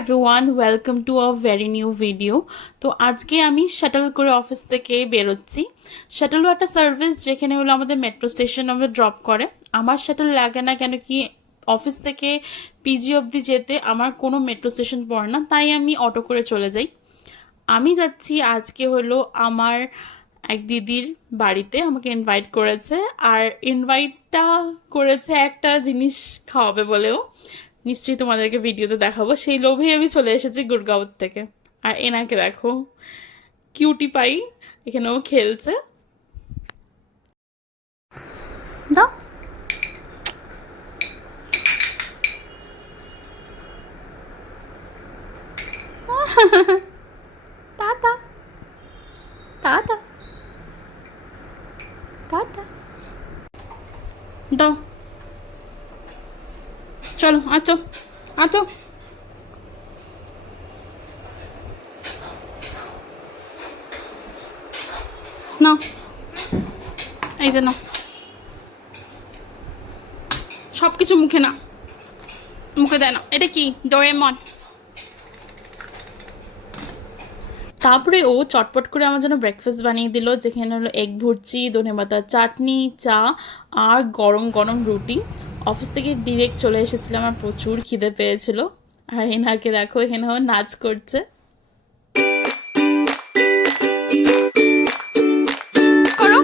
Everyone, welcome to a very new video. তো আজকে আমি শাটল করে অফিস থেকে বেরোচ্ছি। শাটলও একটা সার্ভিস যেখানে হলো আমাদের মেট্রো স্টেশন আমরা ড্রপ করে। আমার শাটল লাগে না, কেন কি অফিস থেকে পিজি অবধি যেতে আমার কোনো মেট্রো স্টেশন পড়ে না, তাই আমি অটো করে চলে যাই। আমি যাচ্ছি আজকে হলো আমার এক দিদির বাড়িতে, আমাকে ইনভাইট করেছে। আর ইনভাইটটা করেছে একটা জিনিস খাওয়াবে বলেও, নিশ্চয়ই তোমাদেরকে ভিডিওতে দেখাবো। সেই লোভে আমি চলে এসেছি গুড়গাঁও থেকে। আর এনাকে দেখো, কিউটি পাই, এখানেও খেলছে। দাও টাটা টাটা টাটা, দাও, চলো আচো আচো। নাও, এই যে নাও, সব কিছু মুখে না, মুখে দেয় না। এটা কি ডোরেমন? তারপরে ও চটপট করে আমার জন্য ব্রেকফাস্ট বানিয়ে দিল, যেখানে হলো এগ ভুর্জি, ধনেপাতার চাটনি, চা আর গরম গরম রুটি। অফিস থেকে ডিরেক্ট চলে এসেছিলাম, আমার প্রচুর খিদে পেয়েছিল। আর এনাকে দেখো, এখানে ও নাচ করছে। করো।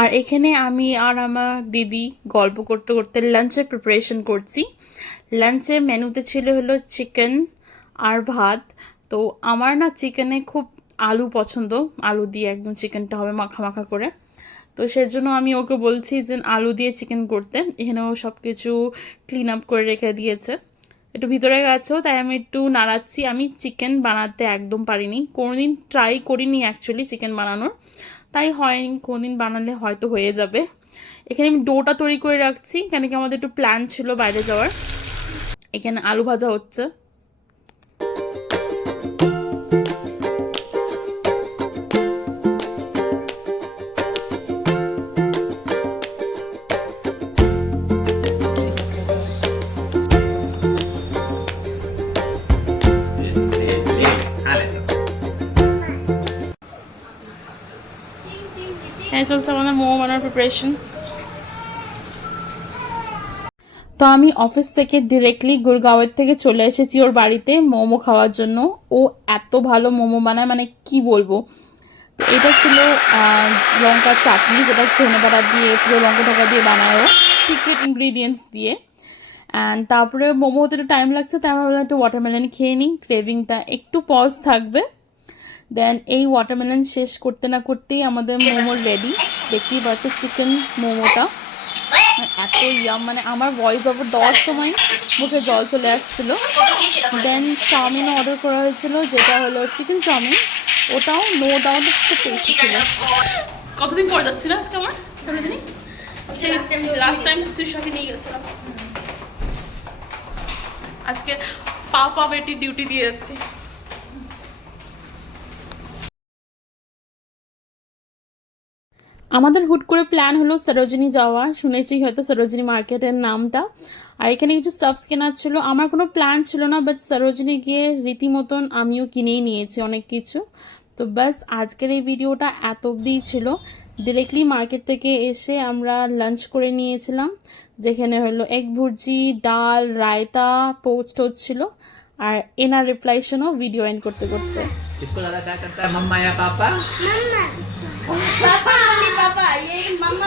আর এখানে আমি আর আমার দিদি গল্প করতে করতে লাঞ্চের প্রিপারেশন করছি। লাঞ্চের মেনুতে ছিল হলো চিকেন আর ভাত। তো আমার না চিকেনে খুব আলু পছন্দ, আলু দিয়ে একদম চিকেনটা হবে মাখা মাখা করে। তো সেজন্য আমি ওকে বলছি যে আলু দিয়ে চিকেন করতে। এখানেও সব কিছু ক্লিন আপ করে রেখে দিয়েছে, একটু ভিতরে গেছেও, তাই আমি একটু নাড়াচ্ছি। আমি চিকেন বানাতে একদম পারিনি, কোনোদিন ট্রাই করিনি অ্যাকচুয়ালি চিকেন বানানোর, তাই হয়নি। কোনদিন বানালে হয়তো হয়ে যাবে। এখানে আমি ডোটা তৈরি করে রাখছি, কেন কি আমাদের একটু প্ল্যান ছিল বাইরে যাওয়ার। এখানে আলু ভাজা হচ্ছে। হ্যাঁ, চলছে আমাদের মোমো বানানোর প্রিপারেশন। তো আমি অফিস থেকে ডিরেক্টলি গুড়গাঁওয়ের থেকে চলে এসেছি ওর বাড়িতে মোমো খাওয়ার জন্য। ও এত ভালো মোমো বানায়, মানে কি বলবো। তো এটা ছিল লঙ্কার চাটনি, যেটা ধনেপাতা দিয়ে পুরো লঙ্কা ঢাকা দিয়ে বানায় ও, সিক্রেট ইনগ্রিডিয়েন্টস দিয়ে। অ্যান্ড তারপরে মোমো হতে একটু টাইম লাগছে, তাই আমরা বললাম একটু ওয়াটারমেলন খেয়ে নিই, ক্রেভিংটা একটু পজ থাকবে। দেন এই ওয়াটারমেলন শেষ করতে না করতেই আমাদের মোমো রেডি। দেখতেই পাচ্ছ চিকেন মোমোটা এত ইয়াম, মানে আমার ভয়েস ওভার দেওয়ার সময় মুখে জল চলে আসছিল। দেন চাউমিনও অর্ডার করা হয়েছিল, যেটা হলো চিকেন চাউমিন। ওটাও নো ডাউট খুব টেস্টি ছিল। কতদিন পর যাচ্ছি না আজকে আমার সরোজিনী, লাস্ট টাইম স্ত্রীর সাথে নিয়ে গেছিলাম। আজকে পা বেটি ডিউটি দিয়ে যাচ্ছি। আমাদের হুট করে প্ল্যান হলো সরোজিনী যাওয়া, শুনেছি হয়তো সরোজিনী মার্কেটের নামটা। আর এখানে কিছু স্টাফস কেনার ছিল, আমার কোনো প্ল্যান ছিল না, বাট সরোজিনী গিয়ে রীতিমতন আমিও কিনেই নিয়েছি অনেক কিছু। তো ব্যাস আজকের এই ভিডিওটা এত অবধিই ছিল। ডিরেক্টলি মার্কেট থেকে এসে আমরা লাঞ্চ করে নিয়েছিলাম, যেখানে হলো এগ ভুর্জি, ডাল, রায়তা, পোস্ট হচ্ছিল। আর এনার রিপ্লাই শোনো ভিডিও এন্ড করতে করতে। इसको ज्यादा क्या करता है मम्मा या पापा? पापा मम्मी पापा ये मम्मा